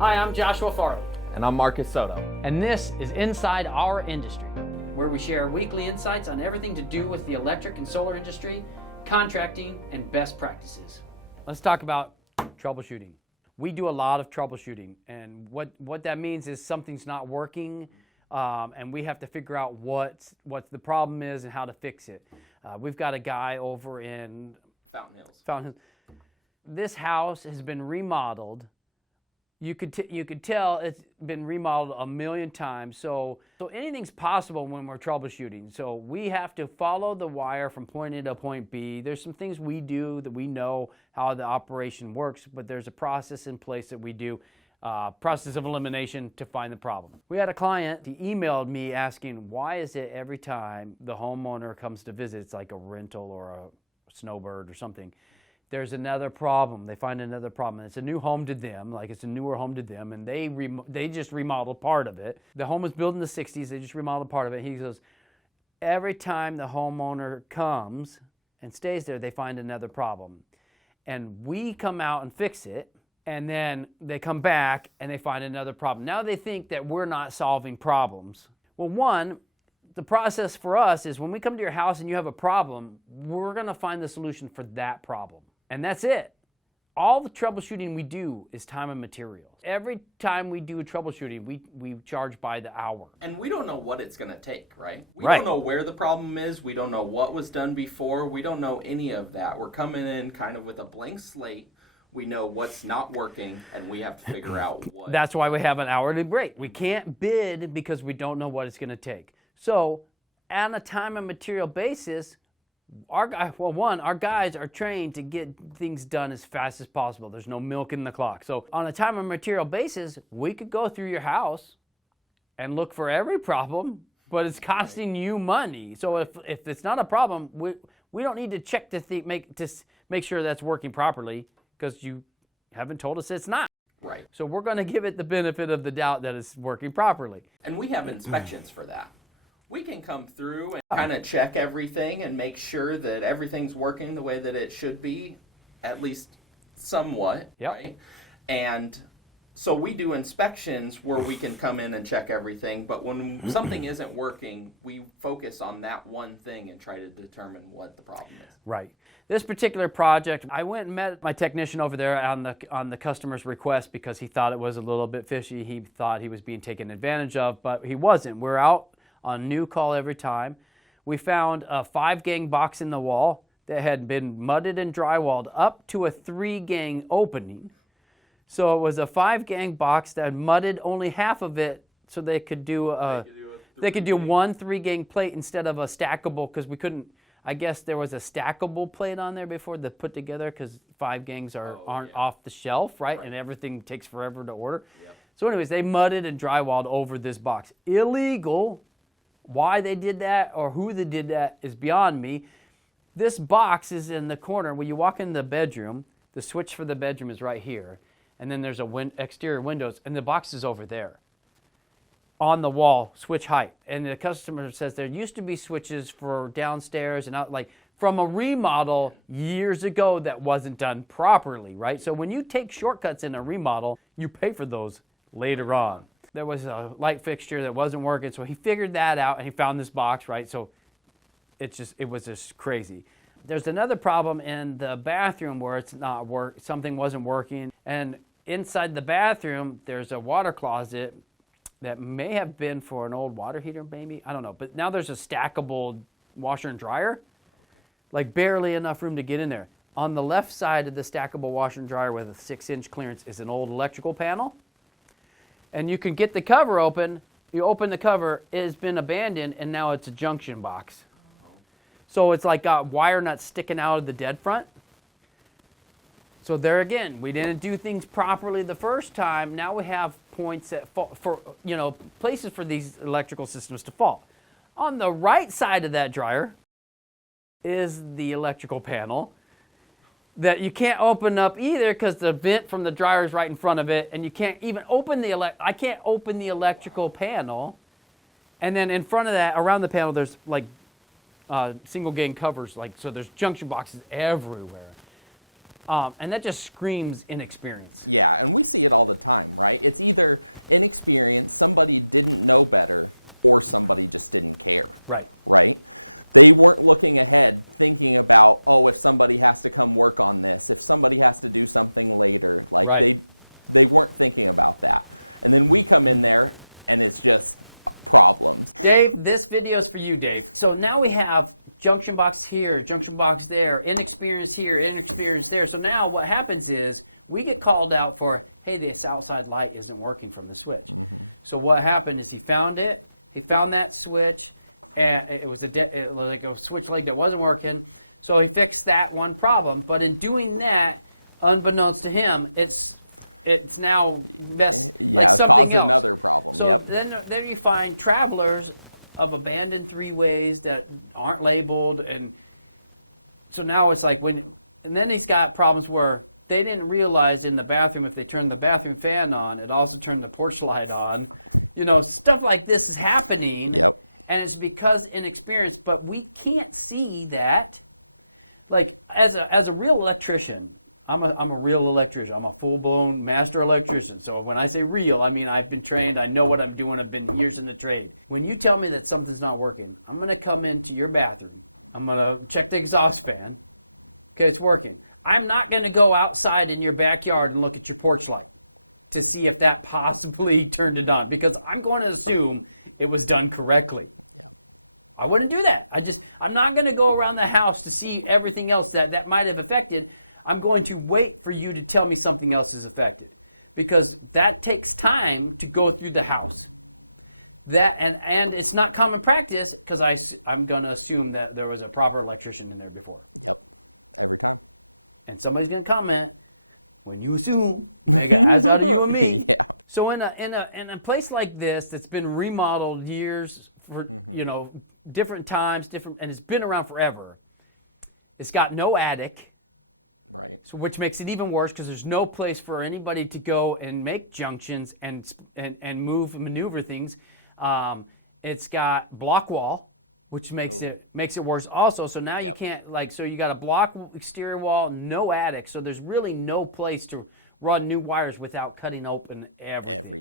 Hi, I'm Joshua Farley. And I'm Marcus Soto. And this is Inside Our Industry, where we share weekly insights on everything to do with the electric and solar industry, contracting, and best practices. Let's talk about troubleshooting. We do a lot of troubleshooting, and what that means is something's not working, and we have to figure out what the problem is and how to fix it. We've got a guy over in Fountain Hills. Fountain Hills. This house has been remodeled. You could tell it's been remodeled a million times. So anything's possible when we're troubleshooting. So we have to follow the wire from point A to point B. There's some things we do that we know how the operation works, but there's a process in place that we do, process of elimination to find the problem. We had a client, he emailed me asking, why is it every time the homeowner comes to visit, it's like a rental or a snowbird or something, there's another problem. They find another problem. It's a new home to them, like it's a newer home to them, and they just remodeled part of it. The home was built in the 60s. They just remodeled part of it. He goes, every time the homeowner comes and stays there, they find another problem. And we come out and fix it, and then they come back and they find another problem. Now they think that we're not solving problems. Well, one, the process for us is when we come to your house and you have a problem, we're going to find the solution for that problem. And that's it. All the troubleshooting we do is time and materials. Every time we do troubleshooting, we charge by the hour. And we don't know what it's going to take, right? We Right. don't know where the problem is. We don't know what was done before. We don't know any of that. We're coming in kind of with a blank slate. We know what's not working, and we have to figure out what. That's why we have an hourly rate. We can't bid because we don't know what it's going to take. So on a time and material basis, our guys are trained to get things done as fast as possible. There's no milk in the clock. So on a time and material basis, we could go through your house and look for every problem, but it's costing you money. So if it's not a problem, we don't need to check to make sure that's working properly because you haven't told us it's not. Right. So we're going to give it the benefit of the doubt that it's working properly. And we have inspections for that. We can come through and kind of check everything and make sure that everything's working the way that it should be, at least somewhat, Yep. right? And so we do inspections where we can come in and check everything, but when something isn't working, we focus on that one thing and try to determine what the problem is. Right. This particular project, I went and met my technician over there on the customer's request because he thought it was a little bit fishy. He thought he was being taken advantage of, but he wasn't. We're out on new call every time. We found a 5-gang box in the wall that had been mudded and drywalled up to a 3-gang opening. So it was a 5-gang box that had mudded only half of it, so they could do one 3-gang plate instead of a stackable, because we couldn't. I guess there was a stackable plate on there before they put together because 5-gangs aren't off the shelf, right? And everything takes forever to order. Yep. So anyways, they mudded and drywalled over this box. Illegal. Why they did that or who they did that is beyond me. This box is in the corner. When you walk in the bedroom, the switch for the bedroom is right here. And then there's exterior windows, and the box is over there on the wall, switch height. And the customer says there used to be switches for downstairs and out, like from a remodel years ago that wasn't done properly, right? So when you take shortcuts in a remodel, you pay for those later on. There was a light fixture that wasn't working, so he figured that out and he found this box, right? So it was just crazy. There's another problem in the bathroom where something wasn't working, and inside the bathroom there's a water closet that may have been for an old water heater, maybe, I don't know. But now there's a stackable washer and dryer, like barely enough room to get in there. On the left side of the stackable washer and dryer with a 6-inch clearance is an old electrical panel. And you can get the cover open. You open the cover, it has been abandoned, and now it's a junction box. So it's like got wire nuts sticking out of the dead front. So there again, we didn't do things properly the first time. Now we have points places for these electrical systems to fall. On the right side of that dryer is the electrical panel that you can't open up either because the vent from the dryer is right in front of it, and you can't even open I can't open the electrical panel. And then in front of that, around the panel, there's like single gang covers, so there's junction boxes everywhere. And that just screams inexperience. Yeah, and we see it all the time, right? It's either inexperience, somebody didn't know better, or somebody just didn't care. Right. Right? They weren't looking ahead, thinking about, oh, if somebody has to come work on this, if somebody has to do something later. Like Right. They weren't thinking about that. And then we come in there, and it's just problems. Dave, this video is for you, Dave. So now we have junction box here, junction box there, inexperience here, inexperience there. So now what happens is we get called out for, hey, this outside light isn't working from the switch. So what happened is he found it. He found that switch, and it was like a switch leg that wasn't working. So he fixed that one problem. But in doing that, unbeknownst to him, it's now like something else. So then there you find travelers of abandoned three-ways that aren't labeled, and so now it's like and then he's got problems where they didn't realize in the bathroom if they turned the bathroom fan on, it also turned the porch light on. You know, stuff like this is happening, and it's because inexperience, but we can't see that. Like, as a real electrician, I'm a real electrician. I'm a full-blown master electrician. So when I say real, I mean I've been trained. I know what I'm doing. I've been years in the trade. When you tell me that something's not working, I'm going to come into your bathroom. I'm going to check the exhaust fan. Okay, it's working. I'm not going to go outside in your backyard and look at your porch light to see if that possibly turned it on, because I'm going to assume it was done correctly. I wouldn't do that. I'm not going to go around the house to see everything else that might have affected. I'm going to wait for you to tell me something else is affected, because that takes time to go through the house. That and it's not common practice, because I'm going to assume that there was a proper electrician in there before. And somebody's going to comment, when you assume, make an ass out of you and me. So in a place like this that's been remodeled years for, different times, and it's been around forever, it's got no attic. So which makes it even worse, because there's no place for anybody to go and make junctions and maneuver things. It's got block wall, which makes it worse also. So now you can't, so you got a block exterior wall, no attic. So there's really no place to run new wires without cutting open everything.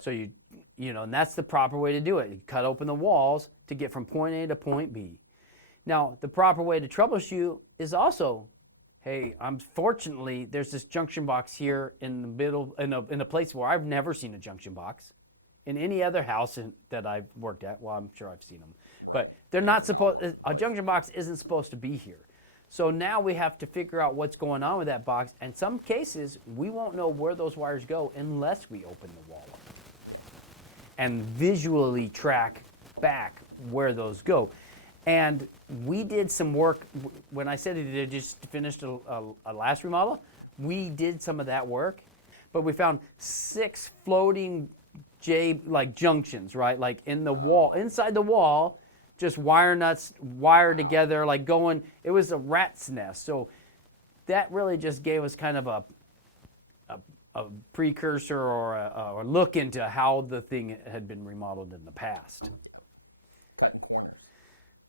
So and that's the proper way to do it. You cut open the walls to get from point A to point B. Now, the proper way to troubleshoot is also, hey, unfortunately, there's this junction box here in the middle, in a place where I've never seen a junction box in any other house that I've worked at. Well, I'm sure I've seen them, but they're not supposed. A junction box isn't supposed to be here. So now we have to figure out what's going on with that box. In some cases, we won't know where those wires go unless we open the wall up and visually track back where those go. And we did some work. When I said it just finished a last remodel, we did some of that work, but we found 6 floating junctions, right? Like in the wall, inside the wall, just wire nuts wired together, like going. It was a rat's nest. So that really just gave us kind of a precursor or a look into how the thing had been remodeled in the past. Cutting corners.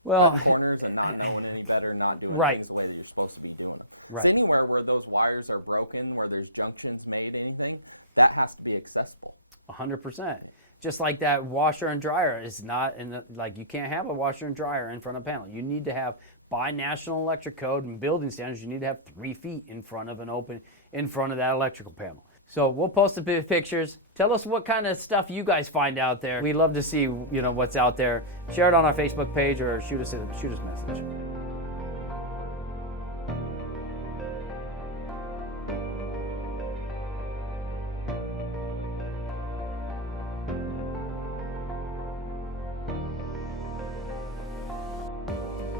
Well, Corners and not knowing any better, not doing things the way that you're supposed to be doing them. Right. So anywhere where those wires are broken, where there's junctions made, anything, that has to be accessible. 100%. Just like that washer and dryer is not you can't have a washer and dryer in front of a panel. You need to have, by National Electric Code and building standards, you need to have 3 feet in front of that electrical panel. So we'll post the pictures. Tell us what kind of stuff you guys find out there. We love to see, what's out there. Share it on our Facebook page or shoot us a message.